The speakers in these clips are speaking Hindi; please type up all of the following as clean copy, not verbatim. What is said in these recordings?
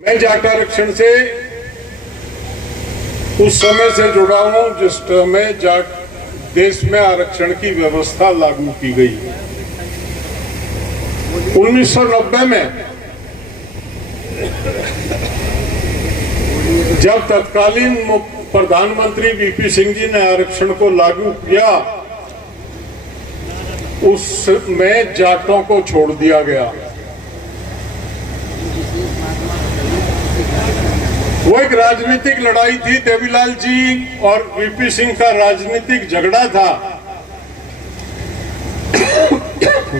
मैं जाट आरक्षण से उस समय से जुड़ा हूं जिस में जाट देश में आरक्षण की व्यवस्था लागू की गई। 1990 में जब तत्कालीन प्रधानमंत्री वीपी सिंह जी ने आरक्षण को लागू किया, उसमें जाटों को छोड़ दिया गया। वो एक राजनीतिक लड़ाई थी। देवीलाल जी और वीपी सिंह का राजनीतिक झगड़ा था।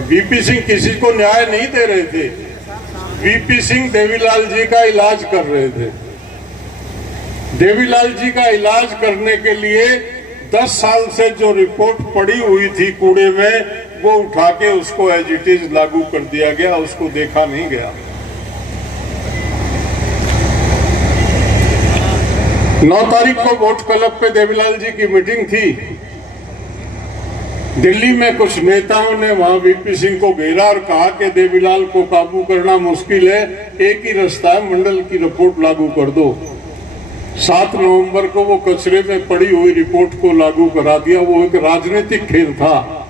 वीपी सिंह किसी को न्याय नहीं दे रहे थे। वीपी सिंह देवीलाल जी का इलाज कर रहे थे। देवीलाल जी का इलाज करने के लिए 10 साल से जो रिपोर्ट पड़ी हुई थी कूड़े में, वो उठा के उसको एज इट इज लागू कर दिया गया, उसको देखा नहीं गया। 9 तारीख को वोट क्लब पे देवीलाल जी की मीटिंग थी। दिल्ली में कुछ नेताओं ने वहां वीपी सिंह को घेरा और कहा कि देवीलाल को काबू करना मुश्किल है, एक ही रास्ता है, मंडल की रिपोर्ट लागू कर दो। 7 नवंबर को वो कचरे में पड़ी हुई रिपोर्ट को लागू करा दिया। वो एक राजनीतिक खेल था।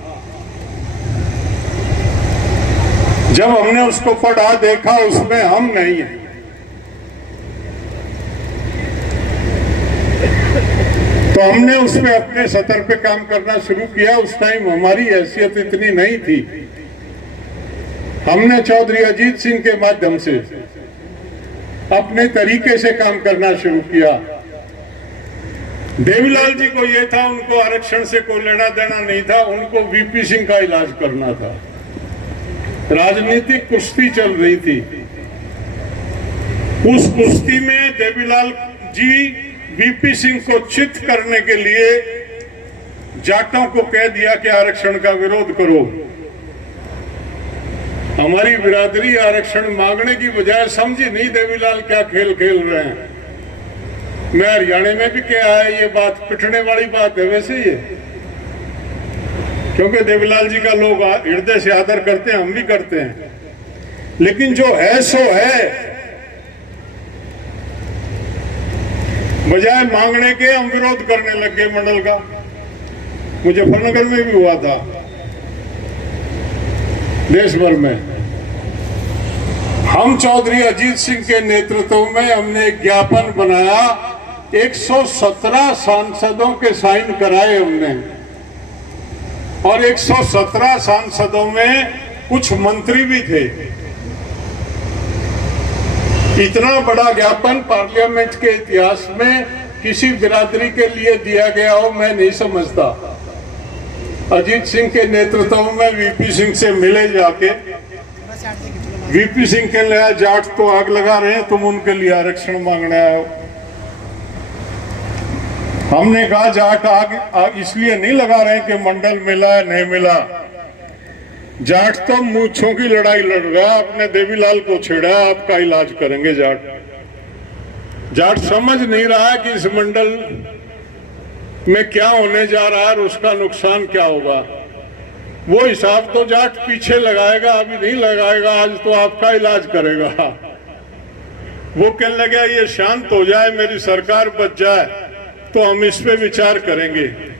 जब हमने उसको पढ़ा देखा, उसमें हम नहीं है। तो हमने उसमें अपने सतर पे काम करना शुरू किया। उस टाइम हमारी हैसियत इतनी नहीं थी। हमने चौधरी अजीत सिंह के माध्यम से अपने तरीके से काम करना शुरू किया। देवीलाल जी को यह था, उनको आरक्षण से कोई लेना देना नहीं था, उनको वीपी सिंह का इलाज करना था। राजनीतिक कुश्ती चल रही थी। उस कुश्ती में देवीलाल जी वीपी सिंह को चित करने के लिए जाटों को कह दिया कि आरक्षण का विरोध करो। हमारी बिरादरी आरक्षण मांगने की बजाय समझी नहीं देवीलाल क्या खेल खेल रहे हैं। मैं हरियाणा में भी क्या है, ये बात पिटने वाली बात है वैसे ही है, क्योंकि देवीलाल जी का लोग हृदय से आदर करते हैं, हम भी करते हैं। लेकिन जो है सो है, बजाय मांगने के हम विरोध करने लग गए मंडल का। मुजफ्फरनगर में भी हुआ था, देश भर में। हम चौधरी अजीत सिंह के नेतृत्व में हमने एक ज्ञापन बनाया। 117 सांसदों के साइन कराए हमने, और 117 सांसदों में कुछ मंत्री भी थे। इतना बड़ा ज्ञापन पार्लियामेंट के इतिहास में किसी बिरादरी के लिए दिया गया हो, मैं नहीं समझता। अजीत सिंह के नेतृत्व में वीपी सिंह से मिले जाके, वीपी सिंह के लिए जाट तो आग लगा रहे हैं, तुम उनके लिए आरक्षण मांगने आए हो। हमने कहा जाट आग इसलिए नहीं लगा रहे कि मंडल मिला है नहीं मिला। जाट तो मूंछों की लड़ाई लड़ रहा है, आपने देवीलाल को छेड़ा, आपका इलाज करेंगे। जाट समझ नहीं रहा है कि इस मंडल में क्या होने जा रहा है और उसका नुकसान क्या होगा। वो हिसाब तो जाट पीछे लगाएगा, अभी नहीं लगाएगा, आज तो आपका इलाज करेगा। वो कहने लगा ये शांत हो जाए, मेरी सरकार बच जाए तो हम इस पे विचार करेंगे।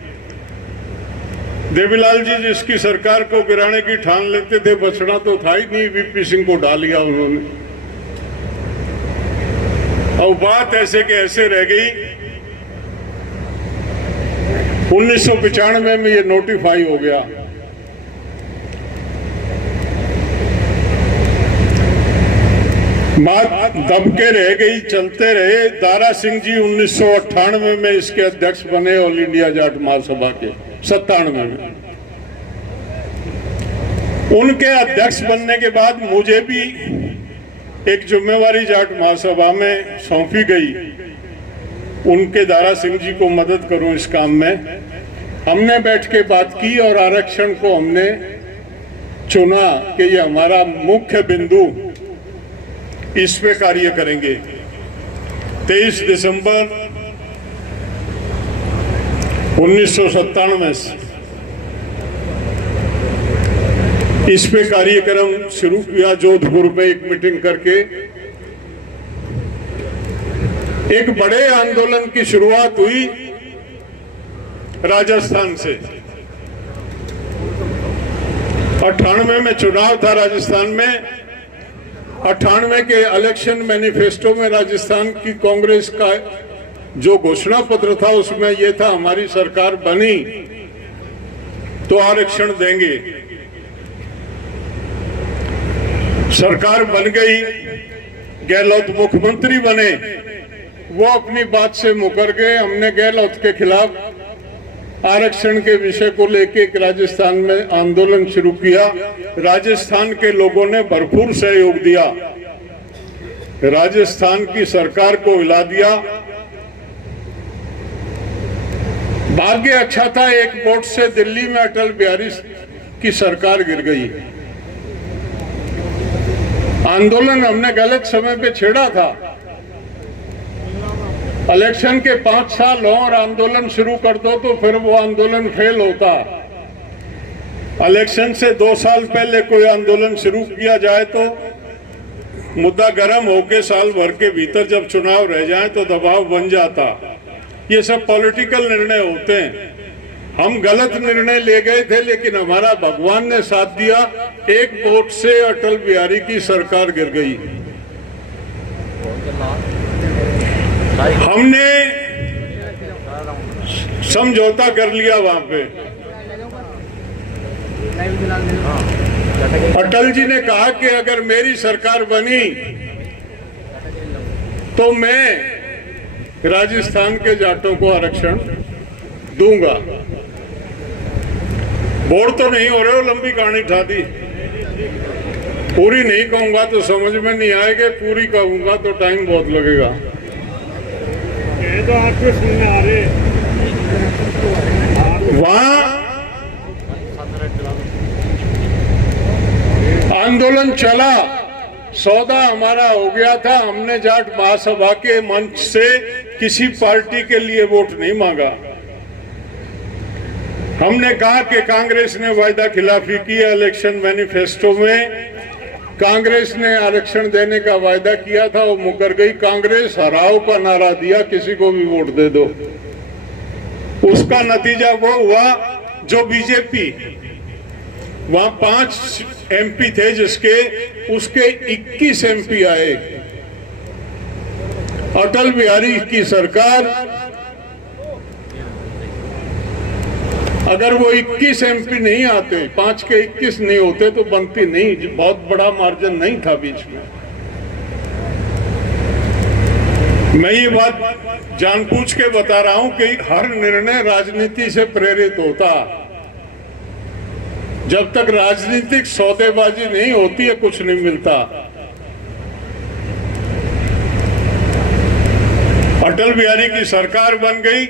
देवीलाल जी जिसकी सरकार को गिराने की ठान लेते थे, बचना तो था ही नहीं, वीपी सिंह को डाल लिया उन्होंने। और बात ऐसे के ऐसे रह गई। 1995 में ये नोटिफाई हो गया। बात दबके रह गई, चलते रहे। दारा सिंह जी 1998 में इसके अध्यक्ष बने, ऑल इंडिया जाट महासभा के। 97 में उनके अध्यक्ष बनने के बाद मुझे भी एक जिम्मेवारी जाट महासभा में सौंपी गई, उनके दारा सिंह जी को मदद करूं इस काम में। हमने बैठ के बात की और आरक्षण को हमने चुना कि ये हमारा मुख्य बिंदु, इस पे कार्य करेंगे। 23 दिसंबर 1997 इस पे कार्यक्रम शुरू किया। जोधपुर में एक मीटिंग करके एक बड़े आंदोलन की शुरुआत हुई राजस्थान से। 98 में चुनाव था राजस्थान में। 98 के इलेक्शन मैनिफेस्टो में राजस्थान की कांग्रेस का जो घोषणा पत्र था उसमें यह था, हमारी सरकार बनी तो आरक्षण देंगे। सरकार बन गई, गहलोत मुख्यमंत्री बने, वो अपनी बात से मुकर गए। हमने गहलोत के खिलाफ आरक्षण के विषय को लेकर एक राजस्थान में आंदोलन शुरू किया। राजस्थान के लोगों ने भरपूर सहयोग दिया, राजस्थान की सरकार को हिला दिया। भाग्य अच्छा था, एक वोट से दिल्ली में अटल बिहारी की सरकार गिर गई। आंदोलन हमने गलत समय पे छेड़ा था। इलेक्शन के 5 साल हो और आंदोलन शुरू कर दो तो फिर वो आंदोलन फेल होता। इलेक्शन से 2 साल पहले कोई आंदोलन शुरू किया जाए तो मुद्दा गर्म होके साल भर के भीतर जब चुनाव रह जाए तो दबाव बन जाता। ये सब पॉलिटिकल निर्णय होते हैं। हम गलत निर्णय ले गए थे, लेकिन हमारा भगवान ने साथ दिया। एक वोट से अटल बिहारी की सरकार गिर गई। हमने समझौता कर लिया वहां पे। अटल जी ने कहा कि अगर मेरी सरकार बनी तो मैं राजस्थान के जाटों को आरक्षण दूंगा। बोर तो नहीं हो रहे हो, लंबी कहानी उठा दी। पूरी नहीं कहूंगा तो समझ में नहीं आएगी, पूरी कहूंगा तो टाइम बहुत लगेगा। तो आपको सुनने आ रहे वहां आंदोलन चला, सौदा हमारा हो गया था। हमने जाट महासभा के मंच से किसी पार्टी के लिए वोट नहीं मांगा। हमने कहा कि कांग्रेस ने वायदा खिलाफी की। इलेक्शन मैनिफेस्टो में कांग्रेस ने आरक्षण देने का वायदा किया था, वो मुकर गई। कांग्रेस हराओ का नारा दिया, किसी को भी वोट दे दो। उसका नतीजा वो हुआ जो बीजेपी, वहां 5 MP थे जिसके, उसके 21 MP आए। अटल बिहारी की सरकार, अगर वो 21 MP नहीं आते, 5 के 21 नहीं होते तो बनती नहीं। बहुत बड़ा मार्जिन नहीं था बीच में। मैं ये बात जानबूझ के बता रहा हूं कि हर निर्णय राजनीति से प्रेरित होता। जब तक राजनीतिक सौदेबाजी नहीं होती है कुछ नहीं मिलता। अटल बिहारी की सरकार बन गई।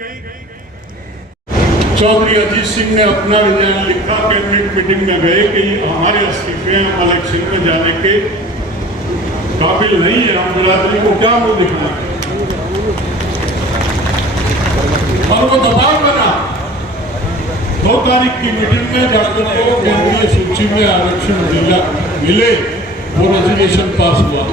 चौधरी अजीत सिंह ने अपना रिजाइन लिखा, कैबिनेट मीटिंग में गए कि हमारे इस्तीफे हम इलेक्शन में जाने के काबिल नहीं है, हम बिरादरी को क्या मुंह दिखाना है। और वो दबाव बना। 2 तारीख की मीटिंग में जाकर को केंद्रीय सूची में आरक्षण मिले, वो रेजोल्यूशन पास हुआ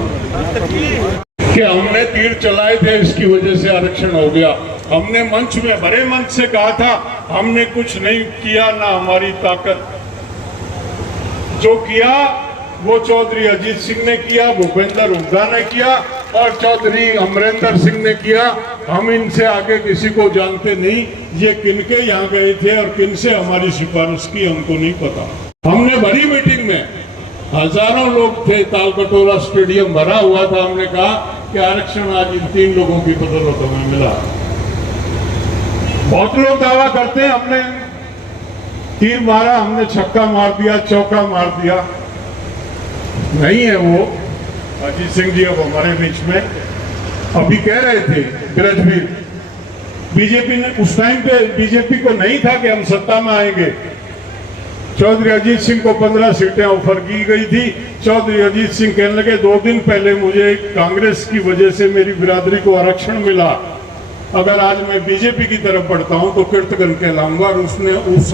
कि हमने तीर चलाए थे, इसकी वजह से आरक्षण हो गया। हमने मंच में, बड़े मंच से कहा था, हमने कुछ नहीं किया, ना हमारी ताकत। जो किया वो चौधरी अजीत सिंह ने किया, भूपेंद्र हुड्डा ने किया और चौधरी अमरिंदर सिंह ने किया। हम इनसे आगे किसी को जानते नहीं। ये किनके यहाँ गए थे और किनसे हमारी सिफारिश की हमको नहीं पता। हमने बड़ी मीटिंग में हजारों लोग थे, तालकटोरा स्टेडियम भरा हुआ था। हमने कहा कि आरक्षण आज इन 3 लोगों की बदौलत हमें मिला। बहुत लोग दावा करते हैं हमने तीर मारा, हमने छक्का मार दिया, चौका मार दिया। नहीं है वो। अजीत सिंह जी अब हमारे बीच में अभी कह रहे थे, ब्रजवीर, बीजेपी ने उस टाइम पे बीजेपी को नहीं था कि हम सत्ता में आएंगे। चौधरी अजीत सिंह को 15 सीटें ऑफर की गई थी। चौधरी अजीत सिंह कहने लगे 2 दिन पहले मुझे कांग्रेस की वजह से मेरी बिरादरी को आरक्षण मिला, अगर आज मैं बीजेपी की तरफ बढ़ता हूं तो कीर्तन कहलाऊंगा। और उसने उस